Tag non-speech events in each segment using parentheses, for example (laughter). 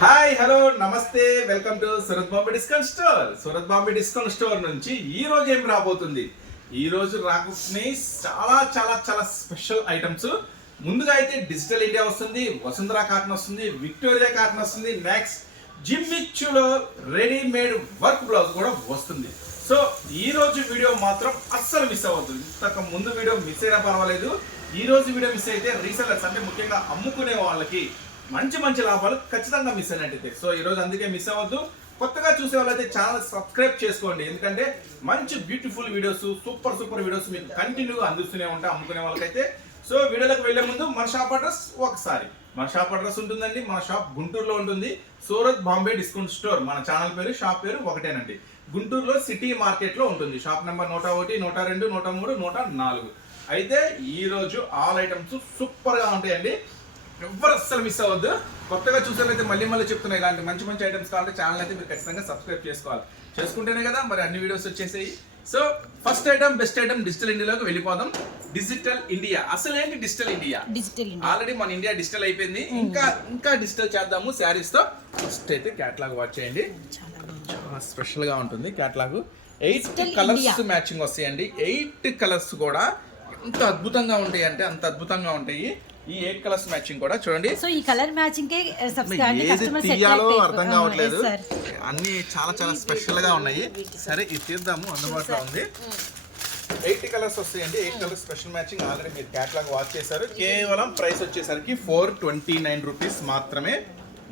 Hi hello namaste welcome to Surat Bombay discount store. Surat Bombay discount store నుంచి ఈ రోజు ఏం రాబోతుంది? ఈ రోజు రాకుని చాలా చాలా చాలా స్పెషల్ ఐటమ్స్. ముందుగా అయితే డిజిటల్ ఇండియా వస్తుంది వసుంధర కాటన్ వస్తుంది విక్టోరియా కాటన్ వస్తుంది నెక్స్ట్ జిమ్మిచ్చులో రెడీమేడ్ వర్క్ బ్లౌజ్ కూడా వస్తుంది. సో ఈ రోజు వీడియో మాత్రం అస్సలు మిస్ అవ్వద్దు. ఇంతకు ముందు వీడియో మిస్ అయినా పర్వాలేదు. ఈ రోజు వీడియో మిస్ అయితే రీసెలర్స్ అంటే ముఖ్యంగా అమ్ముకునే వాళ్ళకి మంచి మంచి లాభాలు ఖచ్చితంగా మిస్ అయినట్టయితే సో ఈరోజు అందుకే మిస్ అవ్వద్దు. కొత్తగా చూసే వాళ్ళైతే ఛానల్ సబ్స్క్రైబ్ చేసుకోండి. ఎందుకంటే మంచి beautiful videos super super videos మీకు కంటిన్యూగా అందిస్తూనే ఉంటాయి అమ్ముకునే వాళ్ళకైతే. సో వీడియోలకు వెళ్ళే ముందు మన షాప్ అడ్రస్ ఒకసారి. మన షాప్ అడ్రస్ ఉంటుందండి. మన షాప్ గుంటూరులో ఉంటుంది. Surat Bombay discount store. మన ఛానల్ పేరు షాప్ పేరు ఒకటేనండి. గుంటూరులో సిటీ మార్కెట్లో ఉంటుంది. షాప్ నెంబర్ నూట ఒకటి నూట రెండు నూట మూడు నూట నాలుగు. అయితే ఈరోజు ఆల్ ఐటమ్స్ సూపర్గా ఉంటాయండి. ఎవ్వరు అస్సలు మిస్ అవ్వద్దు. కొత్తగా చూసేవాళ్ళైతే మళ్ళీ మళ్ళీ చెప్తున్నాయి ఇలాంటి మంచి మంచి ఐటమ్స్ కావాలంటే ఛానల్ అయితే మీరు ఖచ్చితంగా సబ్స్క్రైబ్ చేసుకోవాలి. చేసుకుంటేనే కదా మరి అన్ని వీడియోస్ వచ్చేసాయి. So first item best item digital ఇండియాలోకి వెళ్ళిపోదాం. డిజిటల్ ఇండియా అసలు ఏంటి డిజిటల్ ఇండియా డిజిటల్ ఆల్రెడీ మన ఇండియా డిజిటల్ అయిపోయింది. ఇంకా ఇంకా డిజిటల్ చేద్దాము శారీస్తో. ఫస్ట్ అయితే క్యాటలాగ్ వాచ్ చేయండి. చాలా స్పెషల్గా ఉంటుంది క్యాటలాగ్ ఎయిట్ కలర్స్. మ్యాచింగ్ వస్తాయండి. ఎయిట్ కలర్స్ కూడా ఎంత అద్భుతంగా ఉంటాయి అంటే అంత అద్భుతంగా ఉంటాయి. ఈ ఎయిట్ కలర్స్ మ్యాచింగ్ కూడా చూడండి. సో ఈ కలర్ మ్యాచింగ్ కే తీయాలో అర్థం కావట్లేదు. అన్ని చాలా చాలా స్పెషల్గా ఉన్నాయి. సరే ఇది తీద్దాము. అందుబాటులో ఉంది. ఎయిట్ కలర్స్ వస్తాయండి. Eight colours special matching already మీరు క్యాటలాగ్ వాచ్ చేశారు. కేవలం ప్రైస్ వచ్చేసరికి ఫోర్ ట్వంటీ నైన్ రూపీస్ మాత్రమే.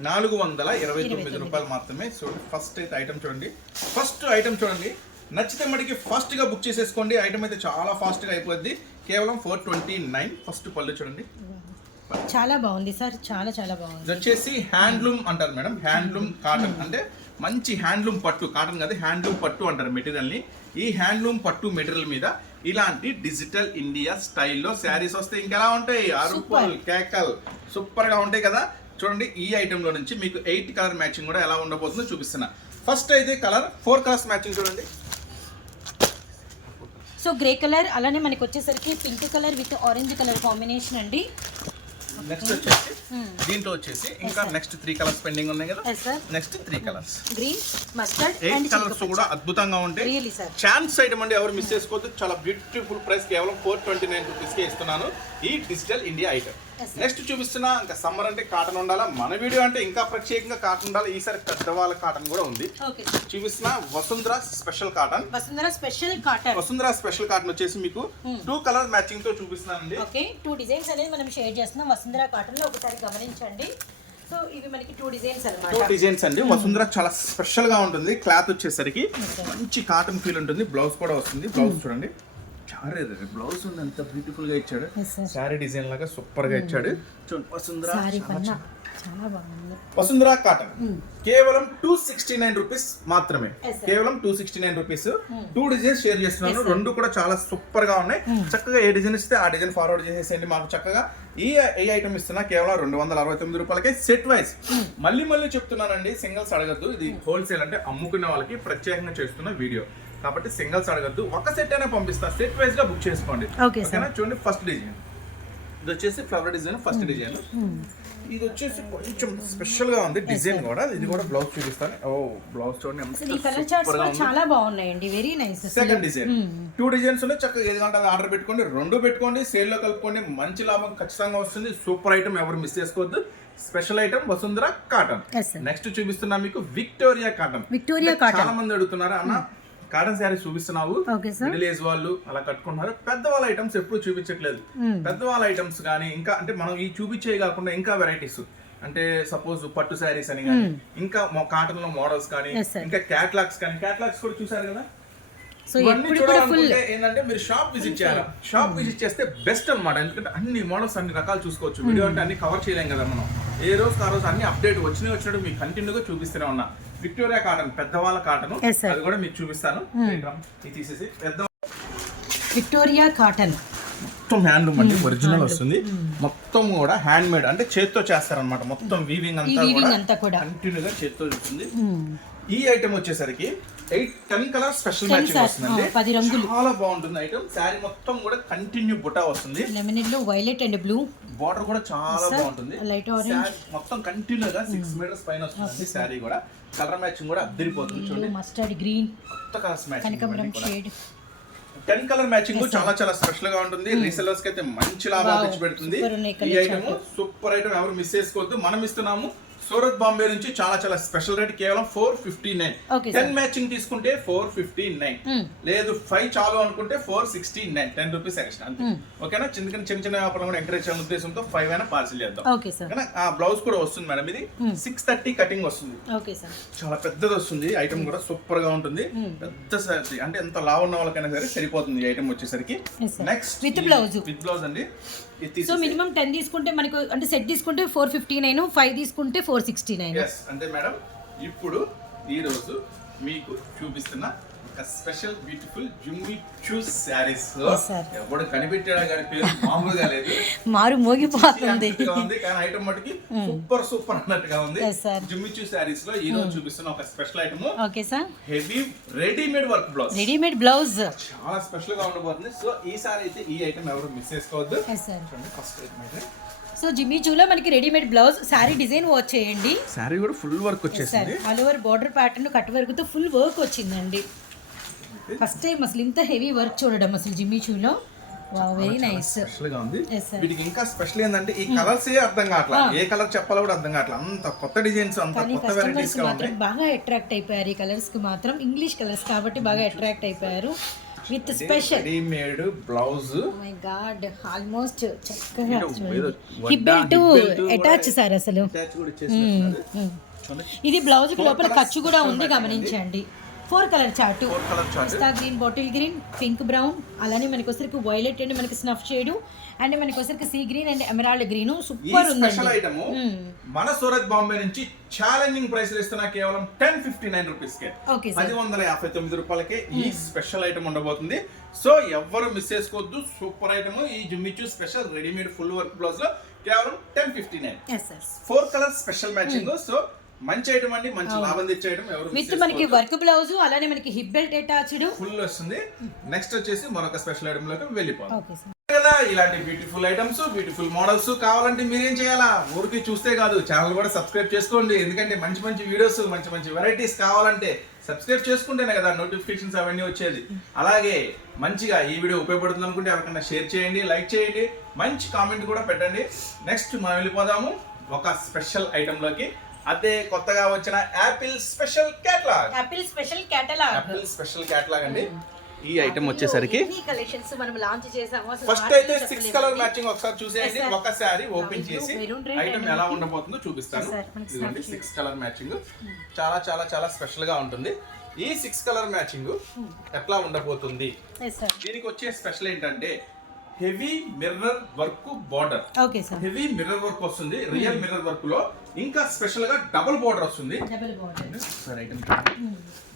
నాలుగు వందల ఇరవై తొమ్మిది రూపాయలు మాత్రమే. చూడండి ఫస్ట్ అయితే ఐటమ్ చూడండి. ఫస్ట్ ఐటమ్ చూడండి. నచ్చితే మనకి ఫాస్ట్గా బుక్ చేసేసుకోండి. ఐటమ్ అయితే చాలా ఫాస్ట్గా అయిపోద్ది. కేవలం ఫోర్ ట్వంటీ నైన్ ఫస్ట్ పళ్ళు చూడండి. చాలా బాగుంది సార్ చాలా చాలా ఇది బాగుంది. వచ్చేసి హ్యాండ్లూమ్ అంటారు మేడం. Handloom cotton. అంటే మంచి హ్యాండ్లూమ్ పట్టు. కాటన్ కాదు హ్యాండ్లూమ్ పట్టు అంటారు మెటీరియల్ని. ఈ హ్యాండ్లూమ్ పట్టు మెటీరియల్ మీద ఇలాంటి డిజిటల్ ఇండియా స్టైల్లో శారీస్ వస్తే ఇంకెలా ఉంటాయి? అరుపుల్ కేకల్ సూపర్గా ఉంటాయి కదా. చూడండి ఈ ఐటమ్లో నుంచి మీకు ఎయిట్ కలర్ మ్యాచింగ్ కూడా ఎలా ఉండబోతుందో చూపిస్తున్నా. ఫస్ట్ అయితే కలర్ ఫోర్ కలర్స్ మ్యాచింగ్ చూడండి. సో గ్రే కలర్ అలానే మనకి వచ్చేసరికి pink colour with orange colour combination అండి. నెక్స్ట్ వచ్చేసి దీంట్లో వచ్చేసి ఇంకా నెక్స్ట్ త్రీ కలర్స్ పెండింగ్ ఉన్నాయి కదా? Next three colours green mustard eight colours కూడా అద్భుతంగా ఉంటాయి. ఛాన్స్ ఐటమ్ అండి ఎవరు మిస్ చేసుకోవద్దు. చాలా బ్యూటిఫుల్ ప్రైస్ కేవలం ఫోర్ ట్వంటీ నైన్ రూపీస్కే ఇస్తున్నాను. ఈ డిజిటల్ ఇండియా ఐటమ్. నెక్స్ట్ చూపిస్తున్నా ఇంకా సమ్మర్ అంటే కాటన్ ఉండాలా? మన వీడియో అంటే ఇంకా ప్రత్యేకంగా కాటన్ ఉండాలి? ఈసారి పెద్దవాళ్ళ కాటన్ కూడా ఉంది. ఓకే చూపిస్తున్నా Vasundhara special cotton Vasundhara special cotton Vasundhara special cotton వచ్చేసి మీకు టూ కలర్ మ్యాచింగ్తో చూపిస్తున్నానండి. ఓకే టూ డిజైన్స్ అనేది మనం షేర్ చేస్తున్నాం. వసుంధర కాటన్లో ఒకసారి గమనించండి. సో ఇవి మనకి టూ డిజైన్స్ టూ అన్నమాట డిజైన్స్ అండి. వసుంధర చాలా స్పెషల్గా ఉంటుంది. క్లాత్ వచ్చేసరికి. మంచి కాటన్ ఫీల్ ఉంటుంది. బ్లౌజ్ కూడా వస్తుంది. బ్లౌజ్ చూడండి. చాలా బ్లౌజ్ ఉంది ఎంత బ్యూటిఫుల్గా ఇచ్చాడు. శారీ డిజైన్ లాగా సూపర్గా ఇచ్చాడు. చూడండి వసుంధర వసుంధర కాటన్ కేవలం టూ సిక్స్టీ నైన్ రూపీస్ మాత్రమే. కేవలం two sixty nine rupees two designs share చేస్తున్నాను. రెండు కూడా చాలా సూపర్గా ఉన్నాయి. చక్కగా ఏ డిజైన్ ఇస్తే ఆ డిజైన్ ఫార్వర్డ్ చేసేసేయండి మాకు చక్కగా. ఈ ఏ ఐటమ్ ఇస్తున్నా కేవలం రెండు వందల అరవై తొమ్మిది రూపాయలకే సెట్ వైస్ మళ్ళీ మళ్ళీ చెప్తున్నానండి సింగిల్స్ అడగద్దు. ఇది హోల్సేల్ అంటే అమ్ముకునే వాళ్ళకి ప్రత్యేకంగా చేస్తున్న వీడియో కాబట్టి సింగిల్స్ అడగద్దు. ఒక సెట్ అయినా పంపిస్తా. సెట్ వైస్గా బుక్ చేసుకోండి. ఓకేనా? చూడండి ఫస్ట్ డిజైన్ ఇది వచ్చేసి ఫ్లవర్ డిజైన్ ఫస్ట్ డిజైన్ ఇది వచ్చేసి కొంచెం స్పెషల్గా ఉంది డిజైన్ కూడా. ఇది కూడా బ్లౌజ్ చూపిస్తాను. ఓ బ్లౌజ్ చూడండి. చాలా బాగున్నాయండి. Very nice second design two designs ఉన్నాయి. చక్కగా ఏది అది ఆర్డర్ పెట్టుకోండి. రెండు పెట్టుకోండి. సేల్లో కలుపుకోండి. మంచి లాభం ఖచ్చితంగా వస్తుంది. సూపర్ ఐటమ్ ఎవరు మిస్ చేసుకోవద్దు. Special item Vasundhara cotton. Next చూపిస్తున్నా మీకు విక్టోరియా కాటన్ విక్టోరియా కాటన్. చాలా మంది అడుగుతున్నారు అన్న కాటన్ శారీ చూపిస్తున్నావు. మిడిల్ ఏజ్ వాళ్ళు అలా కట్టుకుంటున్నారు. పెద్దవాళ్ళ ఐటమ్స్ ఎప్పుడు చూపించట్లేదు. పెద్దవాళ్ళ ఐటమ్స్ కానీ ఇంకా అంటే మనం ఈ చూపించే కాకుండా ఇంకా వెరైటీస్ అంటే సపోజ్ పట్టు శారీస్ అని కానీ ఇంకా కాటన్లో మోడల్స్ కానీ. ఇంకా క్యాట్లాగ్స్ కానీ క్యాట్లాగ్స్ కూడా చూసారు కదా? సో చూడాలనుకుంటే ఏంటంటే మీరు షాప్ విజిట్ చేయాలి. షాప్ విజిట్ చేస్తే బెస్ట్ అన్నమాట. ఎందుకంటే అన్ని మోడల్స్ అన్ని రకాలు చూసుకోవచ్చు. వీడియో అంటే అన్ని కవర్ చేయలేం కదా మనం. ఏ రోజు ఆ రోజు అన్ని అప్డేట్ వచ్చినాయి వచ్చినట్టు మీకు కంటిన్యూగా చూపిస్తూనే ఉన్నా. విక్టోరియా కాటన్ పెద్దవాళ్ళ కాటన్. అది కూడా మీకు చూపిస్తాను? ఇది తీసేసి పెద్ద విక్టోరియా కాటన్. మొత్తం హ్యాండ్లూమ్ అండి ఒరిజినల్ వస్తుంది. మొత్తం కూడా హ్యాండ్ మేడ్ అంటే చేత్తో చేస్తారన్నమాట. మొత్తం వీవింగ్ అంతా కూడా అంతా కూడా. కంటిన్యూగా చేత్తో చూస్తుంది ఈ ఐటమ్ వచ్చేసరికి eight ten colour special matching. వస్తుందండి. ఆ, పది రంగులు. చాలా బాగుంటుంది ఐటమ్ శారీ మొత్తం కూడా కంటిన్యూ బుటా వస్తుంది. Lemon yellow violet and blue. Border కూడా చాలా బాగుంటుంది. Orange. Saree మొత్తం కంటిన్యూగా సిక్స్ మీటర్స్ పైన వస్తుంది శారీ కూడా. కలర్ మ్యాచింగ్ కూడా అద్దరిపోతుంది చూడండి. మస్టర్డ్ గ్రీన్ కొత్త colours matching shade ten colour matching చాలా చాలా స్పెషల్గా ఉంటుంది. రీసెలర్స్కి అయితే మంచి లాభాలు. తెచ్చి పెడుతుంది ఈ ఐటమ్ సూపర్ ఐటమ్ ఎవరు మిస్ చేసుకోవద్దు. మనం ఇస్తున్నాము. సూరత్ బాంబే నుంచి చాలా చాలా స్పెషల్ రేట్ కేవలం four fifty nine. Ten matching తీసుకుంటే ఫోర్ ఫిఫ్టీ నైన్. Hmm. లేదు ఫైవ్ చాలు అనుకుంటే four sixty nine. Ten rupees extra అంతే. ఓకేనా? చిన్న చిన్న చిన్న చిన్న వ్యాపారం కూడా ఎంకరేజ్ చేయాలని ఉద్దేశంతో ఫైవ్ అయినా పార్సిల్ చేద్దాం. ఆ బ్లౌజ్ కూడా వస్తుంది మేడం ఇది. సిక్స్ థర్టీ కటింగ్ వస్తుంది. చాలా పెద్దది వస్తుంది. ఐటమ్ కూడా సూపర్గా ఉంటుంది. Hmm. పెద్ద అంటే ఎంత లావు ఉన్న వాళ్ళకైనా సరే సరిపోతుంది ఐటమ్ వచ్చేసరికి. Next With blouse. With blouse అండి. సో మినిమం టెన్ తీసుకుంటే మనకు అంటే సెట్ తీసుకుంటే ఫోర్ ఫిఫ్టీ నైన్ ఫైవ్ తీసుకుంటే ఫోర్ సిక్స్టీ నైన్ అంటే మేడం ఇప్పుడు ఈ రోజు మీకు చూపిస్తున్న ఒక special beautiful Jimmy Choo's sarees. ఎవడు కనిపెట్టాడా కానీ పేరు మామూలుగా లేదు. (laughs) మారు మోగిపోతుంది. ఉంది కానీ ఐటమ్ మటుకి సూపర్ సూపర్ అన్నట్టుగా ఉంది. జుమ్మి చూ శారీస్లో ఈ రోజు చూపిస్తున్న ఒక special item okay sir heavy readymade work blouse readymade blouse చాలా స్పెషల్గా ఉండబోతుంది. సో ఈసారి అయితే ఈ ఐటమ్ ఎవరు మిస్ చేసుకోవద్దు. సార్ చూడండి ఫస్ట్ ఐటమ్ అయితే. సో జిమ్మీ చూలో మనకి readymade blouse saree design watch చేయండి. శారీ కూడా ఫుల్ వర్క్ సార్ వచ్చేసింది. All over border pattern cut వర్క్తో ఫుల్ వర్క్ వచ్చిందండి. ఫస్ట్ టైం అసలు ఇంత హెవీ వర్క్ చూడడం అసలు జిమ్మీ చూలో వెరీ నైస్ స్పెషల్గా ఉంది. వీటికి ఇంకా స్పెషల్ ఏంటంటే ఈ కలర్స్ ఏ అర్థం కావట్లా? ఏ కలర్ చెప్పాలో కూడా అర్థం కావట్లా? అంత కొత్త డిజైన్స్ అంత కొత్త వెరైటీస్ మాత్రం బాగా అట్రాక్ట్ అయిపోయారు ఈ కలర్స్కి మాత్రం. ఇంగ్లీష్ కలర్స్ కాబట్టి బాగా అట్రాక్ట్ అయిపోయారు. With special readymade blouse my god almost చక్కగా హిప్ బెల్ట్ అటాచ్ సార్ అసలు. చూడండి. ఇది బ్లౌజ్కి లోపల ఖర్చు కూడా ఉంది గమనించండి. Four colour chart chart pista green bottle green pink brown అలానే మనకి వచ్చరికి వైలెట్ అండ్ మనకి స్నఫ్ షేడ్ అండ్ మనకి వచ్చరికి sea green and emerald green. Super special item మన సూరత్ బాంబే నుంచి ఛాలెంజింగ్ ప్రైస్ ఇస్తున్నా కేవలం టెన్ ఫిఫ్టీ నైన్ రూపీస్ కే. పది వందల యాభై తొమ్మిది రూపాయలకే ఈ స్పెషల్ ఐటమ్ ఉండబోతుంది. సో ఎవ్వరు మిస్ చేసుకోవద్దు. Super item. ఈ Jimmy Choo special readymade full work బ్లౌజ్లో కేవలం ten fifty nine. Four colour special matching. So మంచి ఐటమ్ అండి మంచి లాభం తెచ్చే ఐటమ్ ఎవరు విత్ మనకి వర్క్ బ్లౌజ్ అలానే మనకి హిప్ బెల్ట్ అటాచ్డ్ ఫుల్ వస్తుంది. నెక్స్ట్ వచ్చేసి మరొక స్పెషల్ ఐటమ్లోకి వెళ్ళిపోతాం కదా ఇలాంటి బ్యూటిఫుల్ ఐటమ్స్ బ్యూటిఫుల్ మోడల్స్ కావాలంటే మీరేం చేయాలా? ఊరికి చూస్తే కాదు ఛానల్ కూడా సబ్స్క్రైబ్ చేసుకోండి. ఎందుకంటే మంచి మంచి వీడియోస్ మంచి మంచి వెరైటీస్ కావాలంటే సబ్స్క్రైబ్ చేసుకుంటేనే కదా నోటిఫికేషన్స్ అవన్నీ వచ్చేది. అలాగే మంచిగా ఈ వీడియో ఉపయోగపడుతుంది అనుకుంటే ఎవరికైనా షేర్ చేయండి లైక్ చేయండి మంచి కామెంట్ కూడా పెట్టండి. నెక్స్ట్ మనం వెళ్ళిపోదాము. ఒక స్పెషల్లోకి అదే కొత్తగా వచ్చిన Apple special catalogue Apple special catalogue Apple special catalogue అండి. ఈ ఐటమ్ వచ్చేసరికి ఈ కలెక్షన్స్ మనం లాంచ్ చేసాము. ఫస్ట్ అయితే సిక్స్. కలర్ మ్యాచింగ్ ఒకసారి చూసేయండి. Yes, sir. ఒక శారీ ఓపెన్ చేసి ఐటమ్ ఎలా. ఉండబోతుందో చూపిస్తాను. ఇదిగోండి snap సిక్స్ కలర్ మ్యాచింగ్ చాలా చాలా చాలా స్పెషల్గా ఉంటుంది. ఈ సిక్స్ కలర్ మ్యాచింగ్ ఎట్లా ఉండబోతుంది. దీనికి వచ్చే స్పెషల్ ఏంటంటే heavy mirror work border. Okay sir. Heavy mirror work వస్తుంది. రియల్ మిర్రర్ వర్క్లో ఇంకా స్పెషల్గా డబుల్ బార్డర్ వస్తుంది. Double border. Sir item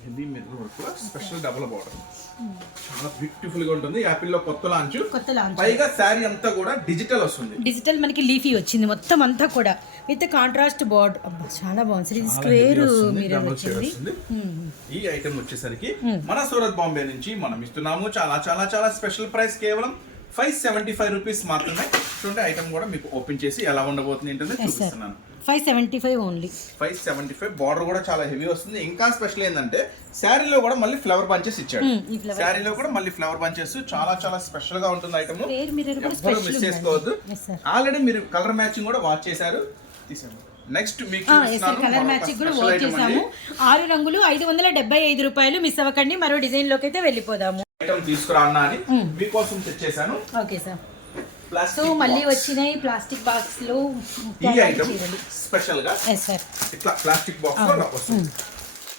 heavy mirror వర్క్లో స్పెషల్ డబుల్ బార్డర్. చాలా బ్యూటిఫుల్గా ఉంటుంది. యాపిల్లో కొత్త లాంచ్. కొత్త లాంచ్. పైగా శారీ అంతా కూడా డిజిటల్ వస్తుంది. డిజిటల్ మనకి లీఫీ వచ్చింది. మొత్తం అంతా కూడా విత్ కాంట్రాస్ట్ బోర్డ్. అబ్బా చాలా బాగుంది. ఇది స్క్వేర్ మిర్రర్ వచ్చింది. ఈ ఐటమ్ వచ్చేసరికి మన సూరత్ బాంబే నుంచి మనం ఇస్తున్నాము. చాలా చాలా చాలా స్పెషల్ ప్రైస్ కేవలం ఫైవ్ సెవెంటీ ఫైవ్ రూపీస్ మాత్రమే చూడండి ఐటమ్ కూడా మీకు ఓపెన్ చేసి ఎలా ఉండబోతుంది ఏంటంటే చూపిస్తున్నాను. Five seventy five only five seventy five border కూడా చాలా హెవీ వస్తుంది. ఇంకా స్పెషల్ ఏంటంటే శారీలో కూడా మళ్ళీ ఫ్లవర్ బంచెస్ ఇచ్చాడు. Hmm, శారీలో కూడా మళ్ళీ ఫ్లవర్ బంచెస్ చాలా చాలా స్పెషల్గా ఉంటుంది ఐటమ్ ఎవ్వరు స్పెషల్ మిస్ చేసుకోవద్దు. ఆల్రెడీ మీరు కలర్ మ్యాచింగ్ కూడా వాచ్ చేశారు. తీసేయండి. నెక్స్ట్ కలర్ మ్యాచింగ్ కూడా వాచ్ చేసాము ఆరు రంగులు ఐదు వందల డెబ్బై ఐదు రూపాయలు మిస్ అవ్వకండి. మరో డిజైన్లోకి అయితే వెళ్ళిపోదాము. ఐటమ్ తీసుకురా అన్నా అని మీకోసం తెచ్చేసాను ఓకే సార్. సో మళ్ళీ వచ్చినాయి ప్లాస్టిక్ బాక్స్లో ఈ ఐటమ్ స్పెషల్గా ఇట్లా ప్లాస్టిక్ బాక్స్లో వస్తుంది.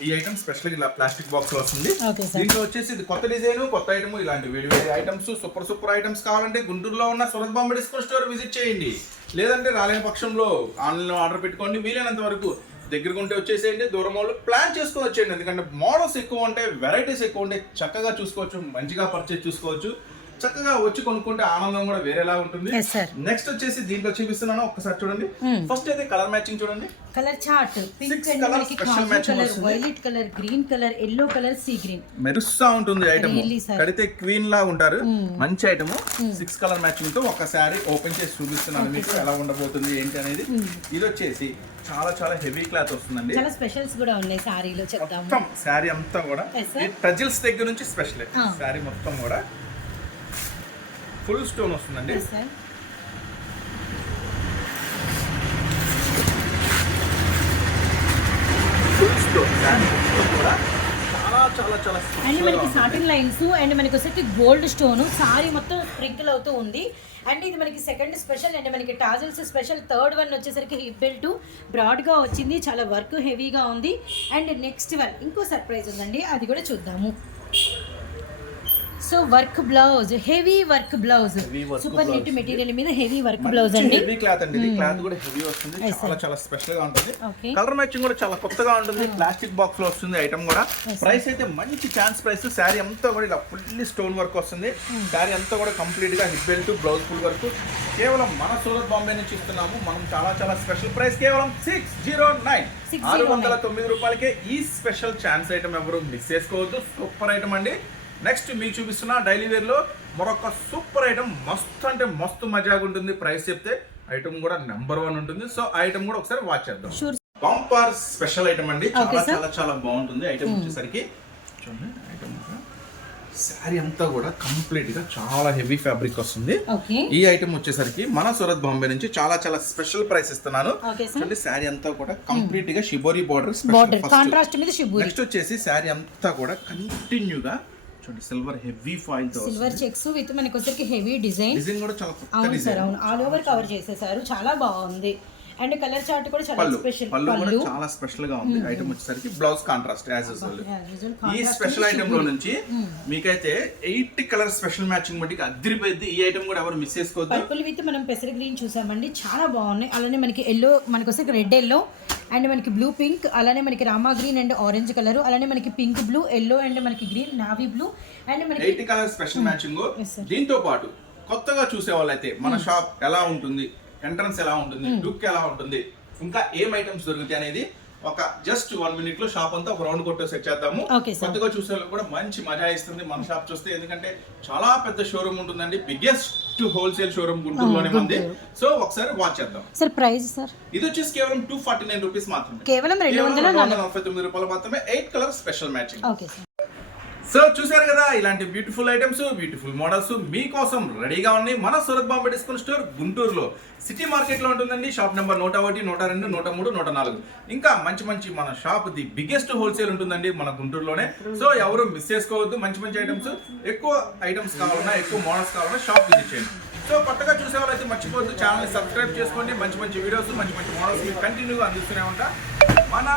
ఈ ఐటమ్ స్పెషల్ ఇలా ప్లాస్టిక్ బాక్స్లో వస్తుంది. దీంట్లో వచ్చేసి ఇది కొత్త డిజైన్ కొత్త ఐటమ్ ఇలాంటి వేడి వేడి ఐటమ్స్ సూపర్ సూపర్ ఐటమ్స్ కావాలంటే గుంటూరులో ఉన్న Surat Bombay discount store visit చేయండి. లేదంటే రాలేని పక్షంలో ఆన్లైన్లో ఆర్డర్ పెట్టుకోండి. వీలైనంత వరకు దగ్గరకు ఉంటే వచ్చేసేయండి దూరం వాళ్ళు ప్లాన్ చేసుకొని వచ్చేయండి. ఎందుకంటే మోడల్స్ ఎక్కువ ఉంటాయి వెరైటీస్ ఎక్కువ ఉంటాయి చక్కగా చూసుకోవచ్చు మంచిగా పర్చేస్ చూసుకోవచ్చు. చక్కగా వచ్చి కొనుక్కుంటే ఆనందం కూడా వేరేలా ఉంటుంది. సార్ నెక్స్ట్ వచ్చేసి దీంట్లో చూపిస్తున్నాను. ఒక్కసారి చూడండి. Hmm. ఫస్ట్ అయితే కలర్ మ్యాచింగ్ చూడండి. కలర్ చార్ట్ పింక్ అండ్ మనకి colour. Violet colour green colour yellow colour sea green మెరుస్తా ఉంటుంది ఐటమ్. కడితే క్వీన్ లా ఉంటారు. మంచి ఐటమ్ సిక్స్ కలర్ మ్యాచింగ్తో ఒకసారి ఓపెన్ చేసి చూపిస్తున్నాను మీకు. ఎలా ఉండబోతుంది ఏంటి అనేది. ఇది వచ్చేసి చాలా చాలా హెవీ క్లాత్ వస్తుందండి. చాలా స్పెషల్స్ కూడా ఉన్నాయి సారీలో చెప్తాము శారీ అంతా కూడా. టజిల్స్ దగ్గర నుంచి స్పెషల్ Ah. శారీ మొత్తం కూడా. ఫుల్ స్టోన్ వస్తుందండి. ఫుల్ స్టోన్ శారీ మొత్తం కూడా చాలా చాలా చాలా అండ్ మనకి. సాటిన్ లైన్స్ అండ్ మనకి వచ్చేసి గోల్డ్ స్టోన్ సారీ మొత్తం స్ప్రింకిల్ అవుతూ ఉంది. అండ్ ఇది మనకి సెకండ్ స్పెషల్ అండ్ మనకి టాజిల్స్ స్పెషల్ థర్డ్ వన్ వచ్చేసరికి హిప్ బెల్ట్ బ్రాడ్గా వచ్చింది చాలా వర్క్ హెవీగా ఉంది. అండ్ నెక్స్ట్ వన్ ఇంకో సర్ప్రైజ్ ఉందండి అది కూడా చూద్దాము. So work blouse heavy work blouse. Super. Net material మీద హెవీ వర్క్ బ్లౌజ్ అండి. హెవీ క్లాత్ అండి. ఇది క్లాత్ కూడా హెవీ వస్తుంది. చాలా చాలా స్పెషల్గా ఉంటుంది. కలర్ మ్యాచింగ్ కూడా చాలా కొత్తగా ఉంటుంది. ప్లాస్టిక్ బాక్స్లో వస్తుంది ఐటమ్ కూడా. ప్రైస్ అయితే మంచి ఛాన్స్ ప్రైస్ శారీ అంతా కూడా ఇలా ఫుల్లీ స్టోన్ వర్క్ వస్తుంది. శారీ అంతా కూడా కంప్లీట్గా hip belt blouse full work కేవలం మన సూరత్ బాంబే నుంచి ఇస్తున్నాము. మనం చాలా చాలా స్పెషల్ ప్రైస్ కేవలం సిక్స్ జీరో నైన్ 609. ఆరు వందల తొమ్మిది రూపాయలకే ఈ స్పెషల్ ఛాన్స్ ఐటమ్ ఎవరు మిస్ చేసుకోవద్దు. సూపర్ ఐటమ్ అండి. నెక్స్ట్ మీకు చూపిస్తున్న డైలీ వేర్లో మరొక సూపర్ ఐటమ్ మస్తు అంటే మస్తు మజాగా ఉంటుంది ప్రైస్ చెప్తే ఐటమ్ కూడా నెంబర్ వన్ ఉంటుంది. సో ఐటమ్ కూడా ఒకసారి వాచ్ చేద్దాం. బంపర్ స్పెషల్ ఐటమ్ అండి. చాలా. చాలా చాలా బాగుంటుంది ఐటమ్ వచ్చేసరికి. చూడండి ఐటమ్ శారీ అంతా కూడా కంప్లీట్గా చాలా హెవీ ఫ్యాబ్రిక్ వస్తుంది. ఈ ఐటమ్ వచ్చేసరికి మన సూరత్ బాంబే నుంచి చాలా చాలా స్పెషల్ ప్రైస్ ఇస్తున్నాను. చూడండి శారీ అంతా కూడా కంప్లీట్గా షిబోరి బార్డర్ నెక్స్ట్ వచ్చేసి శారీ అంతా కూడా కంటిన్యూగా చూడండి సిల్వర్ హెవీ ఫాయిల్తో సిల్వర్ చెక్స్ విత్ మనకి వచ్చరికి హెవీ డిజైన్ డిజైన్ కూడా చాలా అవును సార్ అవును. ఆల్ ఓవర్ కవర్ చేసేసారు. చాలా బాగుంది. అండ్ కలర్ చార్ట్ కూడా చాలా స్పెషల్. పళ్ళు కూడా చాలా స్పెషల్గా ఉంది ఐటమ్ వచ్చేసరికి. బ్లౌజ్ కాంట్రాస్ట్ యాజ్ యూజువల్ ఈ స్పెషల్ ఐటమ్లో నుంచి మీకైతే ఎయిట్ కలర్ స్పెషల్ మ్యాచింగ్ బట్టి అదిరిపోయింది ఈ ఐటమ్ కూడా ఎవరు మిస్ చేసుకోవద్దు. పర్పుల్ విత్ మనం పెసర గ్రీన్ చూసామండి. చాలా బాగున్నాయి. అలానే మనకి ఎల్లో మనకి వస్తే రెడ్ ఎల్లో అండ్ మనకి బ్లూ పింక్ అలానే మనకి Rama green and orange colour అలానే మనకి పింక్ బ్లూ ఎల్లో అండ్ మనకి గ్రీన్ నావీ బ్లూ అండ్ మనకి ఎయిట్ కలర్ స్పెషల్ మ్యాచింగ్. దీంతో పాటు కొత్తగా చూసే వాళ్ళైతే మన షాప్ ఎలా ఉంటుంది? ఎంట్రన్స్ ఎలా ఉంటుంది లుక్ ఎలా ఉంటుంది ఇంకా ఏం ఐటమ్స్ దొరుకుతాయి అనేది ఒక జస్ట్ వన్ మినిట్లో షాప్ అంతా ఒక రౌండ్ కొట్టే సెట్ చేద్దాము. కొత్తగా చూసే కూడా మంచి మజా ఇస్తుంది మన షాప్ చూస్తే ఎందుకంటే చాలా పెద్ద షోరూమ్ ఉంటుందండి బిగ్గెస్ట్ హోల్సేల్ షోరూమ్ గుంటూరులోనే ఉంది. సో ఒకసారి వాచ్ చేద్దాం. సార్ ప్రైస్ సార్ ఇది వచ్చేసి కేవలం టూ ఫార్టీ నైన్ రూపీస్ మాత్రమే. కేవలం రెండు వందల నలభై తొమ్మిది రూపాయలు మాత్రమే. Eight colour special matching so చూసారు కదా ఇలాంటి బ్యూటిఫుల్ ఐటమ్స్ బ్యూటిఫుల్ మోడల్స్ మీకోసం రెడీగా ఉన్నాయి మన సూరత్ బాంబే డిస్కౌంట్ స్టోర్ గుంటూరులో. సిటీ మార్కెట్లో ఉంటుందండి షాప్ నెంబర్ నూట ఒకటి నూట రెండు నూట మూడు నూట నాలుగు. ఇంకా మంచి మంచి మన షాప్ ది బిగ్గెస్ట్ హోల్సేల్ ఉంటుందండి మన గుంటూరులోనే. సో ఎవరు మిస్ చేసుకోవద్దు మంచి మంచి ఐటమ్స్ ఎక్కువ ఐటమ్స్ కావాలన్నా ఎక్కువ మోడల్స్ కావాలన్నా షాప్ విజిట్ చేయండి. సో కొత్తగా చూసే వాళ్ళైతే మర్చిపోవద్దు ఛానల్ సబ్స్క్రైబ్ చేసుకోండి. మంచి మంచి వీడియోస్ మంచి మంచి మోడల్స్ మీకు కంటిన్యూగా అందిస్తూనే ఉంటా. మన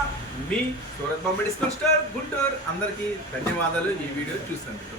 మీ సూరత్ బాంబే డిస్కౌంట్ స్టార్ గుంటూరు. అందరికీ ధన్యవాదాలు. ఈ వీడియో చూసినందుకు.